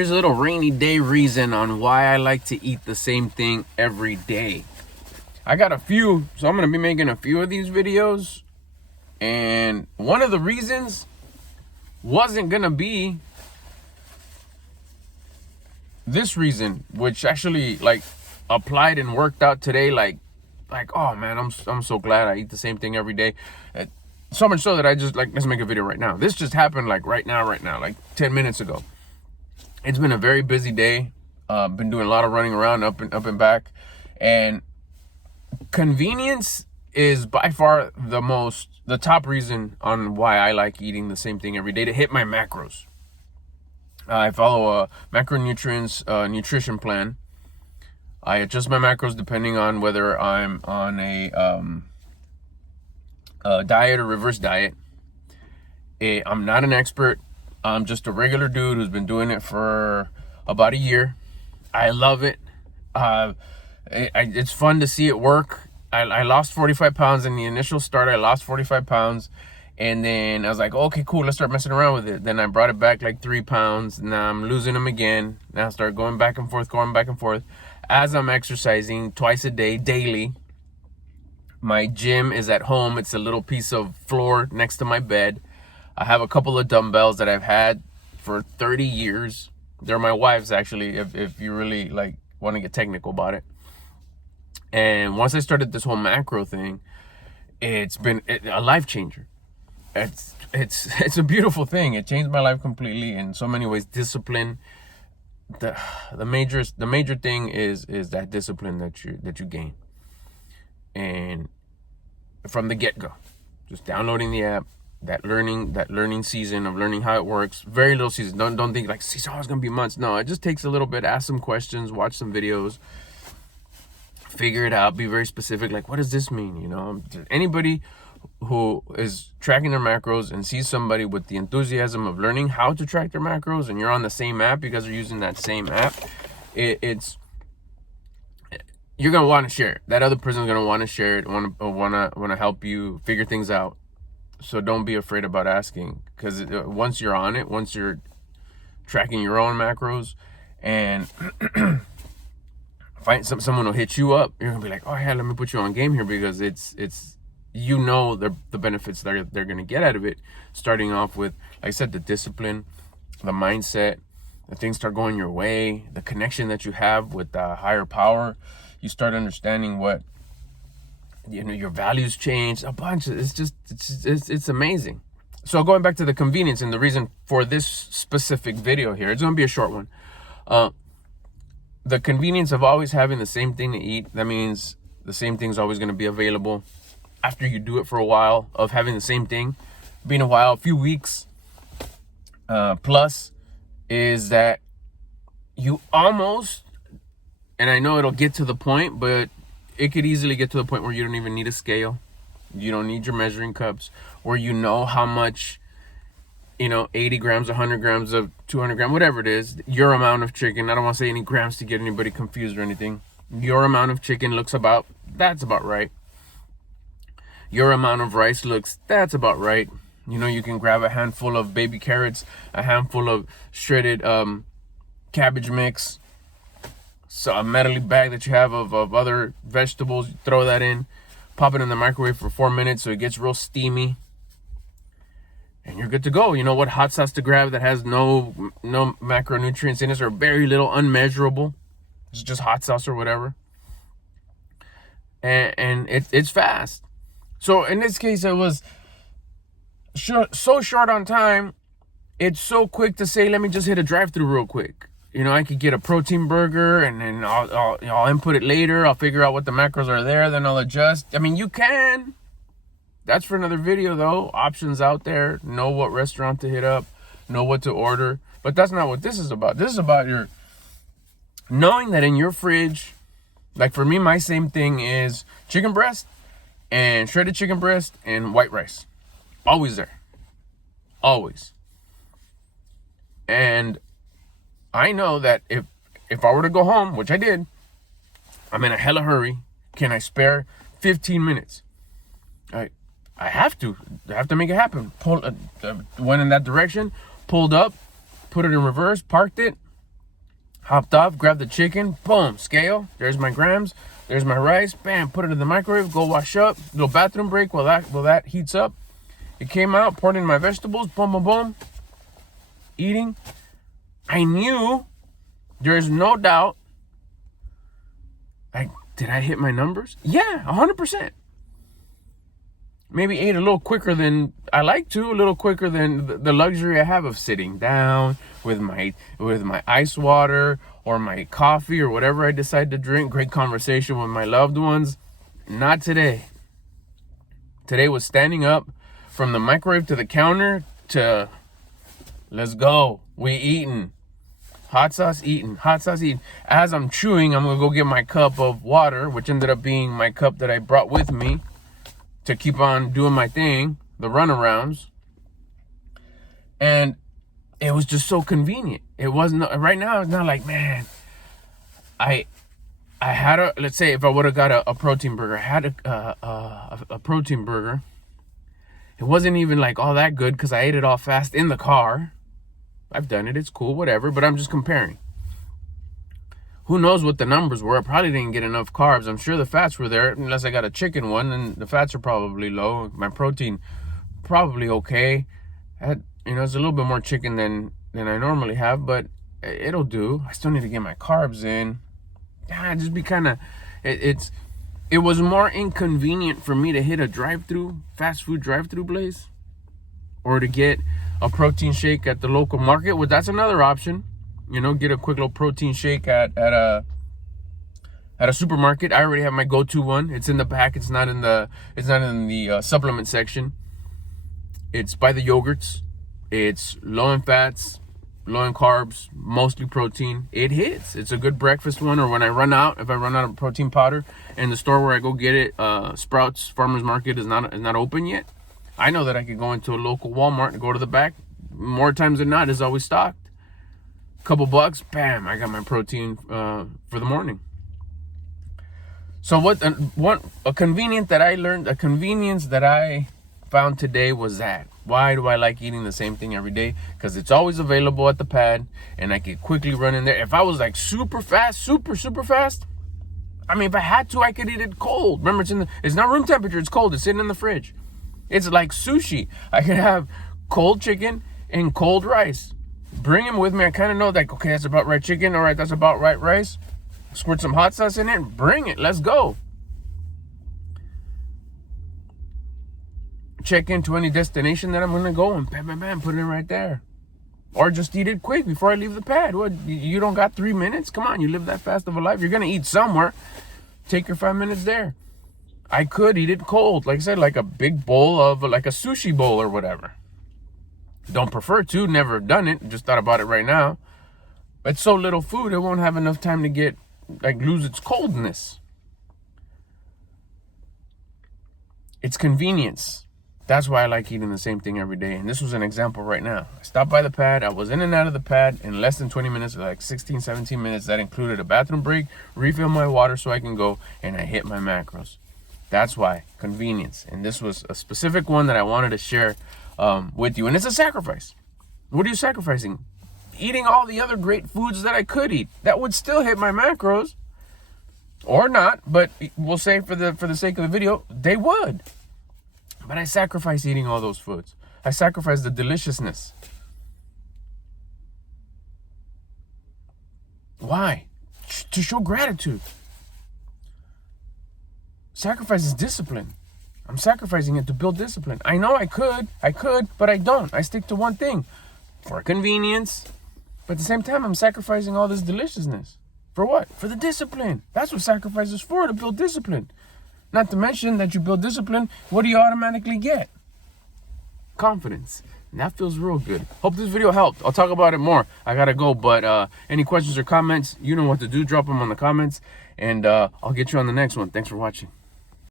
Here's a little rainy day reason on why I like to eat the same thing every day. I got a few, so I'm going to be making a few of these videos. And one of the reasons wasn't going to be this reason, which actually applied and worked out today. Like, oh man, I'm so glad I eat the same thing every day. So much so that I just let's make a video right now. This just happened right now, like 10 minutes ago. It's been a very busy day. Been doing a lot of running around up and back, and convenience is by far the top reason on why I like eating the same thing every day to hit my macros. I follow a macronutrients nutrition plan. I adjust my macros depending on whether I'm on a diet or reverse diet. I'm not an expert. I'm just a regular dude who's been doing it for about a year. I love it. It's fun to see it work. I lost 45 pounds in the initial start. I lost 45 pounds. And then I was like, okay, cool, let's start messing around with it. Then I brought it back 3 pounds. Now I'm losing them again. Now I start going back and forth. As I'm exercising twice a day, daily. My gym is at home. It's a little piece of floor next to my bed. I have a couple of dumbbells that I've had for 30 years. They're my wife's, actually, if you really want to get technical about it. And once I started this whole macro thing, it's been a life changer. It's a beautiful thing. It changed my life completely in so many ways. Discipline. The major thing is that discipline that you gain. And from the get-go, just downloading the app, that learning season of learning how it works, very little season. Don't think it's gonna be months. No, it just takes a little bit. Ask some questions, watch some videos, figure it out, be very specific. What does this mean? Anybody who is tracking their macros and sees somebody with the enthusiasm of learning how to track their macros, and you're on the same app, you guys are using that same app, you're gonna want to share it. That other person's gonna want to share it, want to help you figure things out. So don't be afraid about asking, because once you're on it, once you're tracking your own macros, and someone will hit you up, you're gonna be like, oh yeah, let me put you on game here, because it's the benefits that they're gonna get out of it. Starting off with, like I said, the discipline, the mindset, the things start going your way, the connection that you have with the higher power. You start understanding what your values change a bunch. It's amazing. So going back to the convenience, and the reason for this specific video here, it's gonna be a short one. The convenience of always having the same thing to eat. That means the same thing's always gonna be available after you do it for a while, of having the same thing being a few weeks plus, is that you almost, and I know it'll get to the point, but it could easily get to the point where you don't even need a scale. You don't need your measuring cups, where you know how much, 80 grams, 100 grams of 200 grams, whatever it is, your amount of chicken. I don't want to say any grams to get anybody confused or anything. Your amount of chicken that's about right. Your amount of rice that's about right. You can grab a handful of baby carrots, a handful of shredded cabbage mix, so a medley bag that you have of other vegetables, you throw that in, pop it in the microwave for 4 minutes so it gets real steamy, and you're good to go. You know what hot sauce to grab that has no macronutrients in it, or very little, unmeasurable. It's just hot sauce or whatever. And it's fast. So in this case, it was so short on time. It's so quick to say, let me just hit a drive-through real quick. I could get a protein burger, and then I'll input it later. I'll figure out what the macros are there, then I'll adjust. I mean, you can. That's for another video, though. Options out there. Know what restaurant to hit up. Know what to order. But that's not what this is about. This is about your knowing that in your fridge, for me, my same thing is chicken breast and shredded chicken breast and white rice. Always there. Always. And I know that if I were to go home, which I did, I'm in a hella hurry. Can I spare 15 minutes? I have to make it happen. Went in that direction, pulled up, put it in reverse, parked it, Hopped off, grabbed the chicken, boom, scale. There's my grams. There's my rice. Bam, put it in the microwave. Go wash up. Little bathroom break while that heats up. It came out, poured in my vegetables. Boom, boom, boom. Eating. I knew. There's no doubt. Did I hit my numbers? Yeah, 100%. Maybe ate a little quicker than I like to, a little quicker than the luxury I have of sitting down with my ice water or my coffee or whatever I decide to drink. Great conversation with my loved ones. Not today. Today was standing up from the microwave to the counter to let's go. We eating. Hot sauce eating. As I'm chewing, I'm going to go get my cup of water, which ended up being my cup that I brought with me to keep on doing my thing, the runarounds. And it was just so convenient. It wasn't, right now, it's not like, man, I had let's say if I would have got a protein burger, I had a protein burger. It wasn't even like all that good because I ate it all fast in the car. I've done it, it's cool, whatever, but I'm just comparing. Who knows what the numbers were? I probably didn't get enough carbs. I'm sure the fats were there, unless I got a chicken one, and the fats are probably low. My protein, probably okay. It's a little bit more chicken than I normally have, but it'll do. I still need to get my carbs in. Just be kind of, it was more inconvenient for me to hit a drive-through, fast food drive-through place, or to get a protein shake at the local market. Well, that's another option. Get a quick little protein shake at a supermarket. I already have my go-to one. It's in the back. It's not in the supplement section. It's by the yogurts. It's low in fats, low in carbs, mostly protein. It hits. It's a good breakfast one. Or when I run out, if I run out of protein powder, and the store where I go get it, Sprouts Farmers Market is not open yet. I know that I could go into a local Walmart and go to the back. More times than not, it's always stocked. Couple bucks, bam, I got my protein for the morning. So a convenience that I found today was that. Why do I like eating the same thing every day? Because it's always available at the pad, and I could quickly run in there. If I was like super fast, super fast, if I had to, I could eat it cold. Remember, it's not room temperature, it's cold, it's sitting in the fridge. It's like sushi. I can have cold chicken and cold rice. Bring them with me. I kind of know that, okay, that's about right chicken. All right, that's about right rice. Squirt some hot sauce in it. Bring it. Let's go. Check into any destination that I'm going to go and bam, put it in right there. Or just eat it quick before I leave the pad. What, you don't got 3 minutes? Come on, you live that fast of a life. You're going to eat somewhere. Take your 5 minutes there. I could eat it cold. Like I said, like a big bowl of, like a sushi bowl or whatever. Don't prefer to, never done it. Just thought about it right now. But it's so little food, it won't have enough time to lose its coldness. It's convenience. That's why I like eating the same thing every day. And this was an example right now. I stopped by the pad. I was in and out of the pad in less than 20 minutes, like 16, 17 minutes. That included a bathroom break, refill my water so I can go, and I hit my macros. That's why, convenience. And this was a specific one that I wanted to share with you. And it's a sacrifice. What are you sacrificing? Eating all the other great foods that I could eat. That would still hit my macros. Or not, but we'll say for the sake of the video, they would. But I sacrifice eating all those foods. I sacrifice the deliciousness. Why? To show gratitude. Sacrifice is discipline. I'm sacrificing it to build discipline. I know I could, but I don't. I stick to one thing for convenience. But at the same time, I'm sacrificing all this deliciousness. For what? For the discipline. That's what sacrifice is for, to build discipline. Not to mention that you build discipline, what do you automatically get? Confidence. And that feels real good. Hope this video helped. I'll talk about it more. I gotta go, but any questions or comments, you know what to do. Drop them on the comments, and I'll get you on the next one. Thanks for watching.